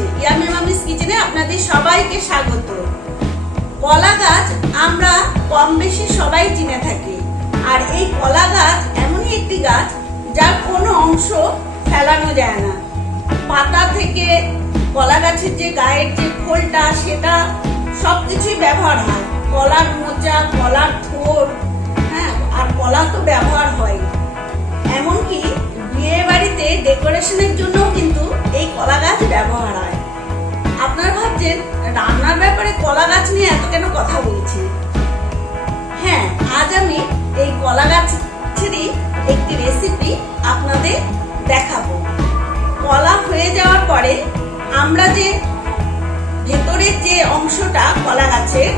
করছি। ইয়ামি মামিস কিচেনে আপনাদের সবাইকে স্বাগত। কলা গাছ আমরা কম বেশি সবাই চিনে থাকি, আর এই কলা গাছ এমনই একটি গাছ যার কোনো অংশ ফেলানো যায় না। পাতা থেকে কলা গাছের যে গায়ের যে খোলটা, সেটা সবকিছুই ব্যবহার হয়। কলার মোচা, কলার থোড়, হ্যাঁ, আর কলা তো ব্যবহার হয়। এমনকি বিয়ে বাড়িতে ডেকোরেশনের জন্য কিন্তু এই কলা গাছ ব্যবহার হয়। আপনারা ভাবছেন রান্নার ব্যাপারে কলা গাছ নিয়ে এত কেন কথা বলছি? হ্যাঁ, আজ আমি এই কলা গাছেরই একটি রেসিপি আপনাদের দেখাবো। কলা হয়ে যাওয়ার পরে আমরা যে ভেতরের যে অংশটা কলা গাছের,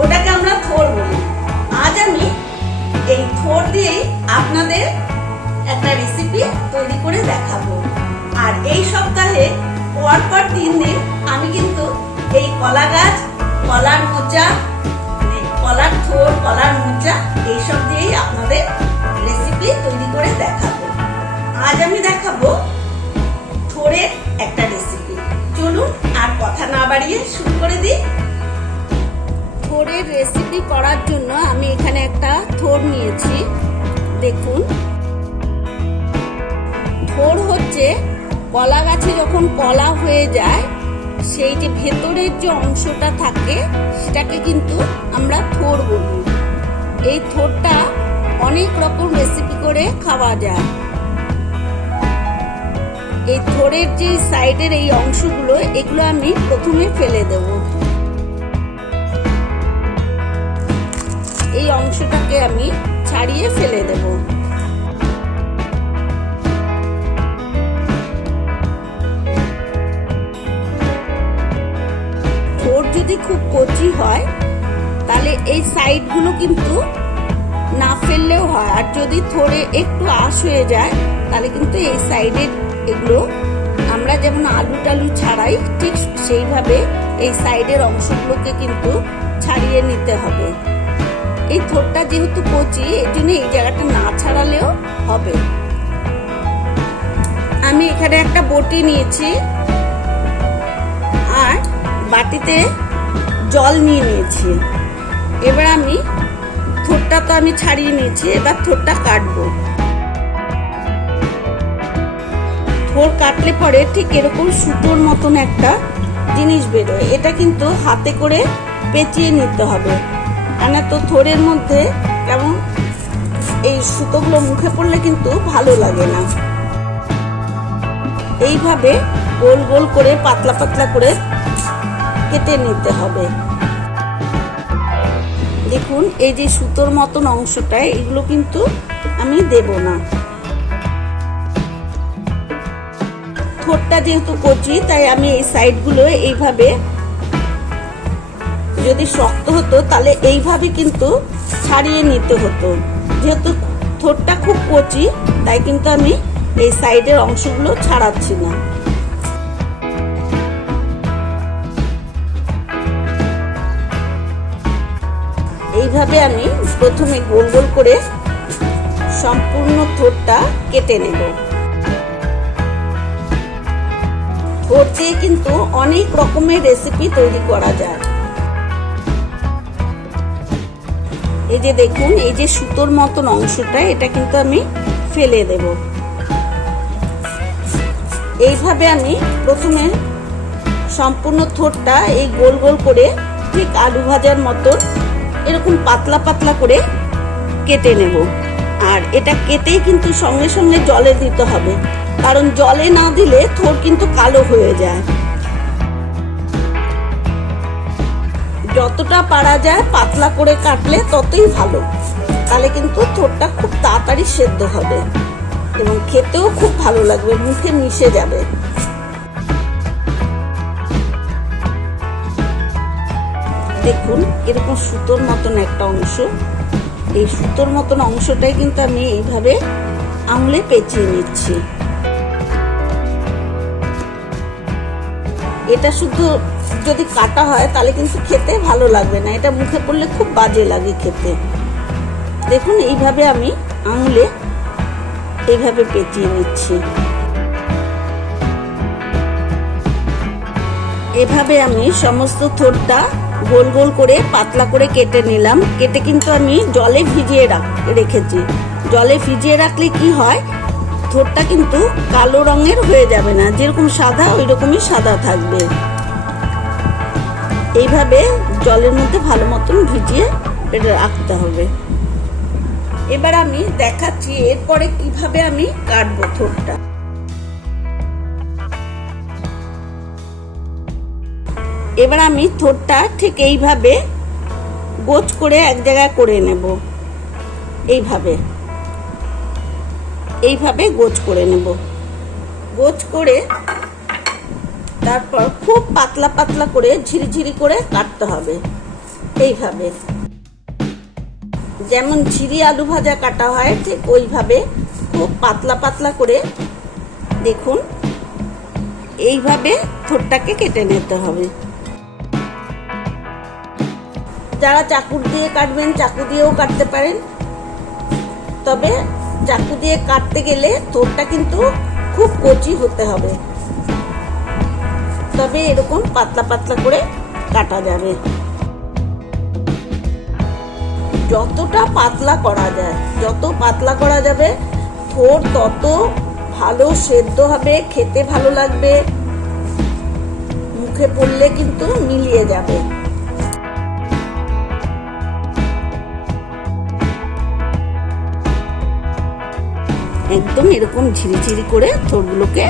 ওটাকে আমরা থোড় বলি। আজ আমি এই থোড় দিয়েই আপনাদের একটা রেসিপি তৈরি করে দেখাবো। আর এই সপ্তাহে পরপর 3 দিন আমি কিন্তু এই কলা গাছ, কলার মোচা, কলার থোড়, কলার মোচা এইসব দিয়েই আপনাদের রেসিপি তৈরি করে দেখাবো। আজ আমি দেখাবো থোড়ের একটা রেসিপি। চলুন আর কথা না বাড়িয়ে শুরু করে দিই। থোড়ের রেসিপি করার জন্য আমি এখানে একটা থোড় নিয়েছি। দেখুন, থোড় হচ্ছে কলা গাছে যখন কলা হয়ে যায়, সেই যে ভেতরের যে অংশটা থাকে সেটাকে কিন্তু আমরা থোড় বলি। এই থোড়টা অনেক রকম রেসিপি করে খাওয়া যায়। এই থোড়ের যে সাইডের এই অংশগুলো, এগুলো আমি প্রথমে ফেলে দেব। এই অংশটাকে আমি ছাড়িয়ে ফেলে দেব। থোড় যদি খুব কচি হয় তাহলে এই সাইডগুলো কিন্তু না ফেললেও হয়, আর যদি থোড়ে একটু আঁশ হয়ে যায় তাহলে কিন্তু এই সাইডের এগুলো আমরা যেমন আলু টালু ছাড়াই, ঠিক সেইভাবে এই সাইডের অংশগুলোকে কিন্তু ছাড়িয়ে নিতে হবে। এই থোড়টা যেহেতু কচি, এর জন্য এই জায়গাটা না ছাড়ালেও হবে। আমি এখানে একটা বটি নিয়েছি আর বাটিতে জল নিয়ে নিয়েছি। এবার আমি থোড়টা তো আমি ছাড়িয়ে নিয়েছি, এবার থোড়টা কাটবো। থোড় কাটলে পরে ঠিক এরকম সুতোর মতন একটা জিনিস বেরোয়। এটা কিন্তু হাতে করে পেঁচিয়ে নিতে হবে, কেন তো থোড়ের মধ্যে কেমন এই সুতোগুলো মুখে পড়লে কিন্তু ভালো লাগে না। এইভাবে গোল গোল করে পাতলা পাতলা করে কেটে নিতে হবে। দেখুন, এই যে সুতোর মতন অংশটা, এগুলো কিন্তু আমি দেব না। থোড়টা যেহেতু কচি, তাই আমি এই সাইডগুলো এইভাবে, যদি শক্ত হতো তাহলে এইভাবে কিন্তু ছাড়িয়ে নিতে হতো। যেহেতু থোড়টা খুব কচি, তাই কিন্তু আমি এই সাইডের অংশগুলো ছাড়াচ্ছি না। এইভাবে আমি প্রথমে গোল গোল করে সম্পূর্ণ থোড়টা কেটে নেব। থোড় দিয়ে কিন্তু অনেক রকমের রেসিপি তৈরি করা যায়। এই যে দেখুন, এই যে সুতোর মতন অংশটা, এটা কিন্তু আমি ফেলে দেব। এইভাবে আমি প্রথমে সম্পূর্ণ থোড়টা এই গোল গোল করে ঠিক আলু ভাজার মতন এরকম পাতলা পাতলা করে কেটে নেব। আর এটা কেটেই কিন্তু সঙ্গে সঙ্গে জলে দিতে হবে, কারণ জলে না দিলে থোড় কিন্তু কালো হয়ে যায়। যতটা পারা যায় পাতলা করে কাটলে ততই ভালো, তাহলে কিন্তু থোড়টা খুব তাড়াতাড়ি সেদ্ধ হবে এবং খেতেও খুব ভালো লাগবে, মুখে মিশে যাবে। দেখুন, এরকম সুতোর মতন একটা অংশ, এই সুতোর মতন অংশটাই কিন্তু আমি এইভাবে আঙুলে পেঁচিয়ে নিচ্ছি। এটা শুধু যদি কাটা হয় তাহলে কিন্তু খেতে ভালো লাগবে না, এটা মুখে পড়লে খুব বাজে লাগে খেতে। দেখুন, এইভাবে আমি আঙুলে এইভাবে পেঁচিয়ে নিচ্ছি। এভাবে আমি সমস্ত থোরটা গোল গোল করে পাতলা করে কেটে নিলাম। কেটে কিন্তু আমি জলে ভিজিয়ে রেখেছি। জলে ভিজিয়ে রাখলে কি হয়, থোরটা কিন্তু কালো রঙের হয়ে যাবে না, যেরকম সাদা ওই রকমই সাদা থাকবে। এইভাবে জলের মধ্যে ভালো মতন ভিজিয়ে এটা রাখতে হবে। এবার আমি দেখাচ্ছি এরপরে কিভাবে আমি কাটবো থোরটা। এবার আমি থোরটা ঠিক এইভাবে গোছ করে এক জায়গায় করে নেব। এইভাবে এইভাবে গোছ করে নেব। গোছ করে তারপর খুব পাতলা পাতলা করে ঝিরিঝিরি করে কাটতে হবে। এইভাবে যেমন ঝিরি আলু ভাজা কাটা হয় ঠিক ওইভাবে খুব পাতলা পাতলা করে দেখুন এইভাবে থোরটাকে কেটে নিতে হবে। যারা চাকু দিয়ে কাটবেন চাকু দিয়েও কাটতে পারেন, তবে চাকু দিয়ে কাটতে গেলে থোরটা কিন্তু খুব কচি হতে হবে, তবে এরকম পাতলা পাতলা করে কাটা যাবে। যতটা পাতলা করা যায়, যত পাতলা করা যাবে থোর তত ভালো সেদ্ধ হবে, খেতে ভালো লাগবে, মুখে পড়লে কিন্তু মিলিয়ে যাবে। একদম এরকম ঝিরিঝিরি করে থোরগুলোকে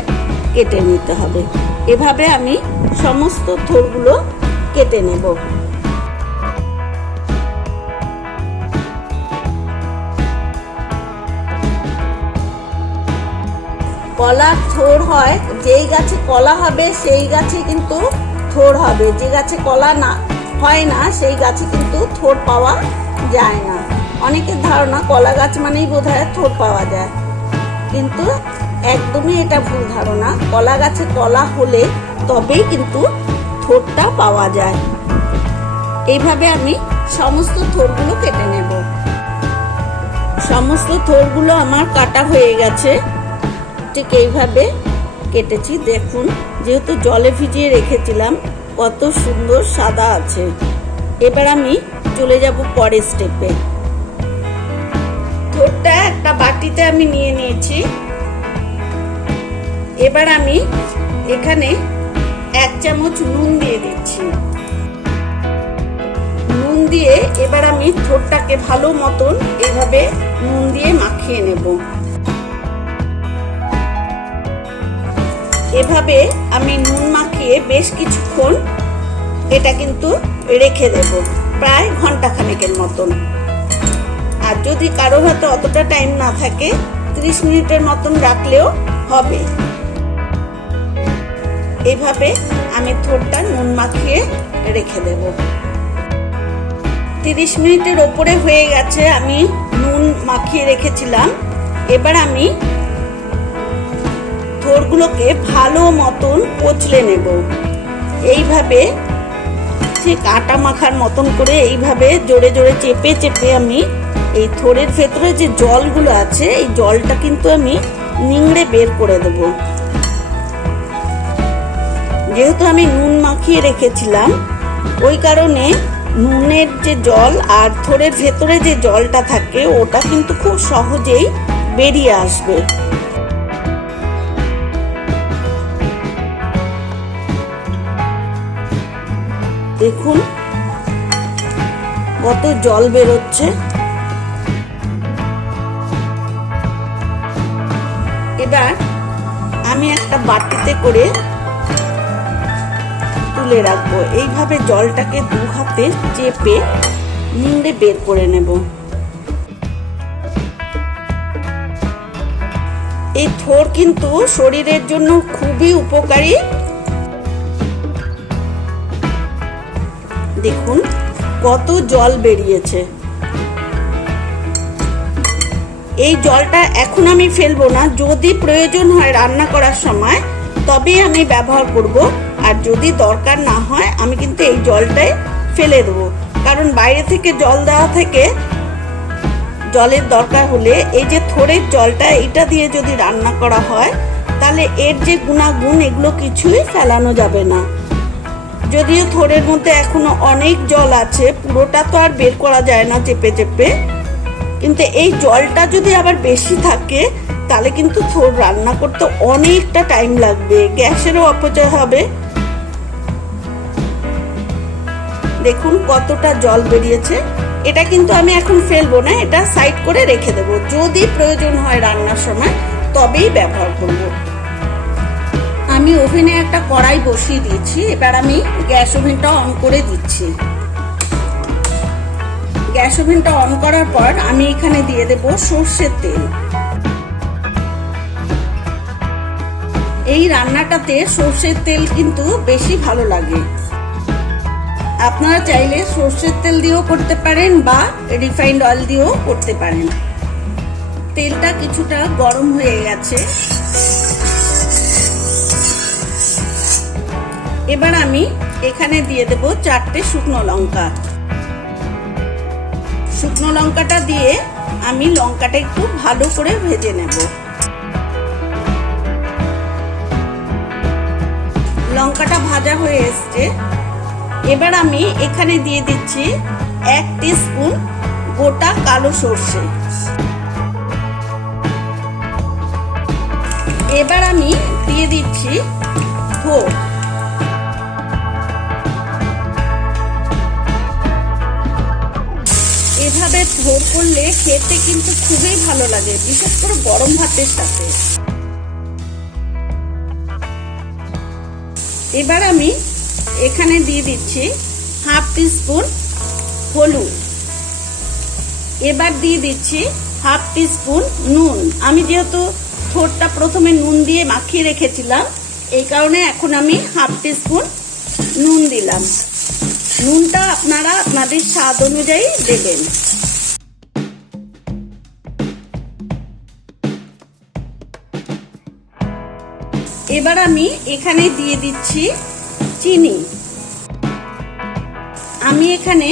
কেটে নিতে হবে। এভাবে আমি সমস্ত থোরগুলো কেটে নেব। কলার থোর হয়, যেই গাছে কলা হবে সেই গাছে কিন্তু থোর হবে, যে গাছে কলা না হয় না সেই গাছে কিন্তু থোর পাওয়া যায় না। অনেকের ধারণা কলা গাছ মানেই বোধহয় থোর পাওয়া যায়, কিন্তু একদমই এটা ভুল ধারণা। কলা গাছে কলা হলে তবেই কিন্তু থোরটা পাওয়া যায়। এইভাবে আমি সমস্ত থোরগুলো কেটে নেব। সমস্ত থোরগুলো আমার কাটা হয়ে গেছে, ঠিক এইভাবে কেটেছি। দেখুন যেহেতু জলে ভিজিয়ে রেখেছিলাম কত সুন্দর সাদা আছে। এবার আমি চলে যাব পরের স্টেপে। থোরটা একটা বাটিতে আমি নিয়ে নিয়েছি। এবার আমি এখানে 1 চামচ নুন দিয়ে দিচ্ছি। নুন দিয়ে এবার আমি থোরটাকে ভালো মতন এভাবে নুন দিয়ে মাখিয়ে নেব। এভাবে আমি নুন মাখিয়ে বেশ কিছুক্ষণ এটা কিন্তু রেখে দেব, প্রায় ঘন্টাখানেকের মতন। আর যদি কারোর হাতে অতটা টাইম না থাকে 30 মিনিটের মতন রাখলেও হবে। এভাবে আমি থোরটা নুন মাখিয়ে রেখে দেব। 30 মিনিটের ওপরে হয়ে গেছে, আমি নুন মাখিয়ে রেখেছিলাম। এবার আমি থোরগুলোকে ভালো মতন কচলে নেব। এইভাবে ঠিক আটা মাখার মতন করে এইভাবে জোরে জোরে চেপে চেপে আমি এই থোরের ভেতরে যে জলগুলো আছে এই জলটা কিন্তু আমি নিংড়ে বের করে দেব। যেহেতু আমি নুন মাখিয়ে রেখেছিলাম ওই কারণে নুনের যে জল আর থোরের ভেতরে যে জলটা থাকে ওটা কিন্তু খুব সহজেই বেরিয়ে আসবে। দেখুন কত জল বেরোচ্ছে। এবার আমি একটা বাটিতে করে তুলে রাখবো। এইভাবে জলটাকে 2 হাতে চেপে নিংড়ে বের করে নেব। এই থোর কিন্তু শরীরের জন্য খুবই উপকারী। দেখুন কত জল বেরিয়েছে। এই জলটা এখন আমি ফেলবো না, যদি প্রয়োজন হয় রান্না করার সময় তবে আমি ব্যবহার করব, আর যদি দরকার না হয় আমি কিন্তু এই জলটাই ফেলে দেবো। কারণ বাইরে থেকে জল দেওয়া থেকে জলের দরকার হলে এই যে থোরের জলটা এটা দিয়ে যদি রান্না করা হয় তাহলে এর যে গুণাগুণ এগুলো কিছুই ফেলানো যাবে না। যদিও থোড়ের মধ্যে এখনো অনেক জল আছে, পুরোটা তো আর বের করা যায় না চেপে চেপে, কিন্তু এই জলটা যদি আবার বেশি থাকে তাহলে কিন্তু থোড় রান্না করতে অনেকটা টাইম লাগবে, গ্যাসেরও অপচয় হবে। দেখুন কতটা জল বেরিয়েছে। এটা কিন্তু আমি এখন ফেলবো না, এটা সাইড করে রেখে দেব, যদি প্রয়োজন হয় রান্নার সময় তবেই ব্যবহার করব। আমি ওভেনে একটা কড়াই বসিয়ে দিয়েছি, এবার আমি গ্যাস ওভেনটা অন করে দিচ্ছি। গ্যাস ওভেনটা অন করার পর আমি এখানে দিয়ে দেব সর্ষের তেল। এই রান্নাটাতে সর্ষের তেল কিন্তু বেশি ভালো লাগে। আপনারা চাইলে সর্ষের তেল দিয়েও করতে পারেন বা রিফাইন্ড অয়েল দিয়েও করতে পারেন। তেলটা কিছুটা গরম হয়ে গেছে, এবার আমি এখানে দিয়ে দেব 4টে শুকনো লঙ্কা। শুকনো লঙ্কাটা দিয়ে আমি লঙ্কাটা একটু ভালো করে ভেজে নেব। লঙ্কাটা ভাজা হয়ে এসছে, এবার আমি এখানে দিয়ে দিচ্ছি 1 টিস্পুন গোটা কালো সর্ষে। এবার আমি দিয়ে দিচ্ছি থোড়। এভাবে থোড় করলে খেতে কিন্তু খুবই ভালো লাগে, বিশেষ করে গরম ভাতের সাথে। এবার আমি এখানে দিয়ে দিচ্ছি 1/2 টিস্পুন হলুদ। এবার দিয়ে দিচ্ছি 1/2 টিস্পুন নুন। আমি যেহেতু থোড়টা প্রথমে নুন দিয়ে মাখিয়ে রেখেছিলাম, এই কারণে এখন আমি 1/2 টিস্পুন নুন দিলাম। নুনটা আপনারা আপনাদের স্বাদ অনুযায়ী দেবেন। এবার আমি এখানে দিয়ে দিচ্ছি চিনি। আমি এখানে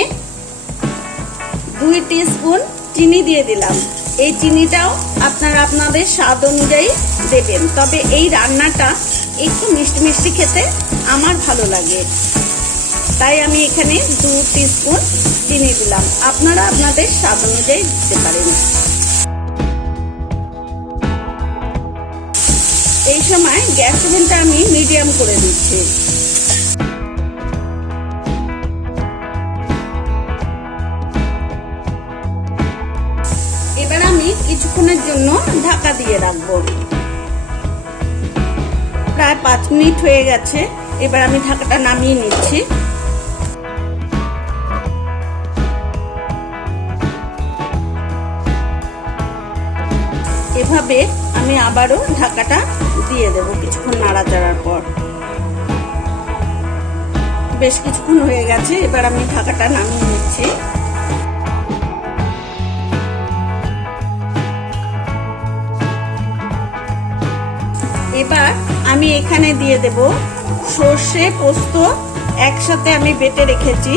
2 টিস্পুন চিনি দিয়ে দিলাম। এই চিনিটাও আপনারা আপনাদের স্বাদ অনুযায়ী দেবেন, তবে এই রান্নাটা একটু মিষ্টি মিষ্টি খেতে আমার ভালো লাগে, তাই আমি এখানে 2 টিস্পুন চিনি দিলাম। আপনারা আপনাদের স্বাদ অনুযায়ী দিতে পারেন। এই সময় গ্যাস ওভেনটা আমি মিডিয়াম করে দিচ্ছি। এবার আমি কিছুক্ষণের জন্য ঢাকা দিয়ে রাখবো। প্রায় 5 মিনিট হয়ে গেছে, এবার আমি ঢাকাটা নামিয়ে নিচ্ছি। এভাবে আমি আবারও ঢাকাটা দিয়ে দেব কিছুক্ষণ নাড়াচাড়ার পর। বেশ কিছুক্ষণ হয়ে গেছে, এবার আমি ঢাকাটা নামিয়ে নিচ্ছি। এবার আমি এখানে দিয়ে দেব সর্ষে পোস্ত, একসাথে আমি বেটে রেখেছি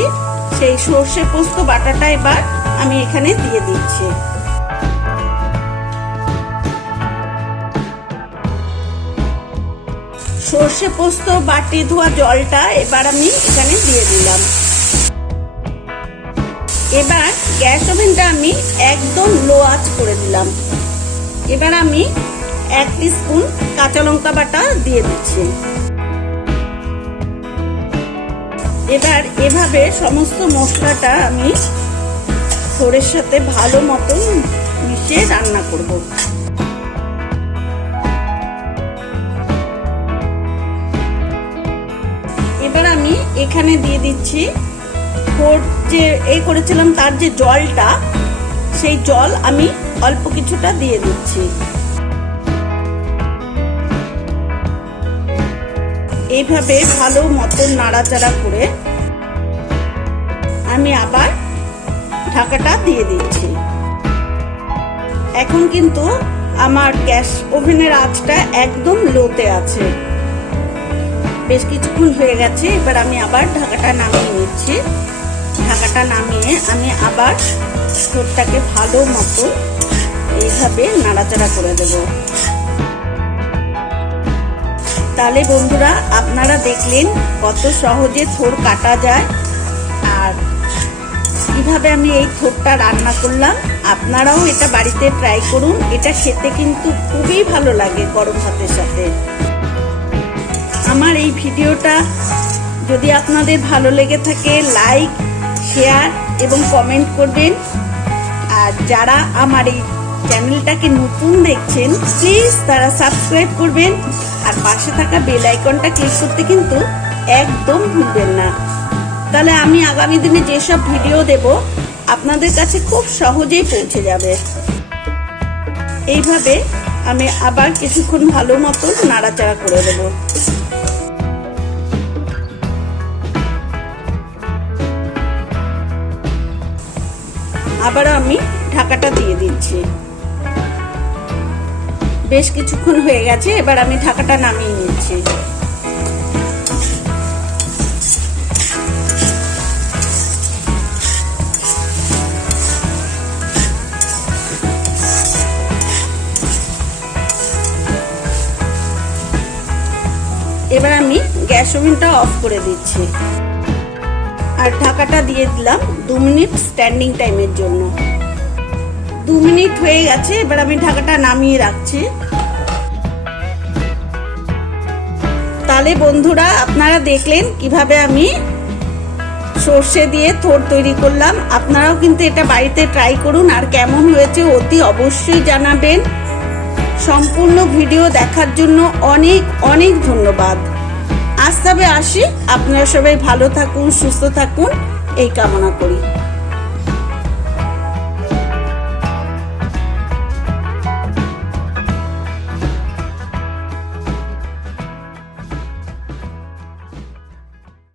সেই সর্ষে পোস্ত বাটাটা এবার আমি এখানে দিয়ে দিচ্ছি। সর্ষে পোস্ত বাটি ধোয়া জলটা এবার আমি এখানে দিয়ে দিলাম। এবার গ্যাস ওভেনটা আমি একদম লো আঁচ করে দিলাম। এবার আমি 1 টিস্পুন কাঁচা লঙ্কা বাটা দিয়ে দিচ্ছি। এবার এভাবে সমস্ত মশলাটা আমি থোড়ের সাথে ভালো মতন মিশিয়ে রান্না করব। এবার আমি এখানে দিয়ে দিচ্ছি থোড় যে এই করেছিলাম তার যে জলটা, সেই জল আমি অল্প কিছুটা দিয়ে দিচ্ছি। এইভাবে ভালো মতন নাড়াচাড়া করে আমি আবার ঢাকাটা দিয়ে দিচ্ছি। এখন কিন্তু আমার গ্যাস ওভেনের আঁচটা একদম লোতে আছে। বেশ কিছুক্ষণ হয়ে গেছে, এবার আমি আবার ঢাকাটা নামিয়ে নিচ্ছি। ঢাকাটা নামিয়ে আমি আবার থোড়টাকে ভালো মতন এইভাবে নাড়াচাড়া করে দেব। তাহলে বন্ধুরা আপনারা দেখলেন কত সহজে থোর কাটা যায় আর কিভাবে আমি এই থোরটা রান্না করলাম। আপনারাও এটা বাড়িতে ট্রাই করুন, এটা খেতে কিন্তু খুবই ভালো লাগে গরম ভাতের সাথে। আমার এই ভিডিওটা যদি আপনাদের ভালো লেগে থাকে লাইক, শেয়ার এবং কমেন্ট করবেন। আর যারা আমার এই চ্যানেলটাকে নতুন দেখছেন প্লিজ তারা সাবস্ক্রাইব করবেন আর পাশে থাকা বেল আইকনটা ক্লিক করতে কিন্তু একদম ভুলবেন না। তাহলে আমি আগামী দিনে যেসব ভিডিও দেব আপনাদের কাছে খুব সহজেই পৌঁছে যাবে। এইভাবে আমি আবার কিছুক্ষণ ভালো মতো নাড়াচাড়া করে দেব। আবার আমি ঢাকাটা দিয়ে দিচ্ছি। বেশ কিছুক্ষণ হয়ে গেছে, এবার আমি ঢাকাটা নামিয়ে নিচ্ছি। এবার আমি গ্যাস ওভেনটা অফ করে দিচ্ছি আর ঢাকাটা দিয়ে দিলাম 2 মিনিট স্ট্যান্ডিং টাইমের জন্য। 2 মিনিট হয়ে গেছে, এবার আমি ঢাকাটা নামিয়ে রাখছি। তাহলে বন্ধুরা আপনারা দেখলেন কিভাবে আমি সর্ষে দিয়ে থোর তৈরি করলাম। আপনারাও কিন্তু এটা বাড়িতে ট্রাই করুন আর কেমন হয়েছে অতি অবশ্যই জানাবেন। সম্পূর্ণ ভিডিও দেখার জন্য অনেক অনেক ধন্যবাদ। আজ তবে আসি, আপনারা সবাই ভালো থাকুন, সুস্থ থাকুন এই কামনা করি।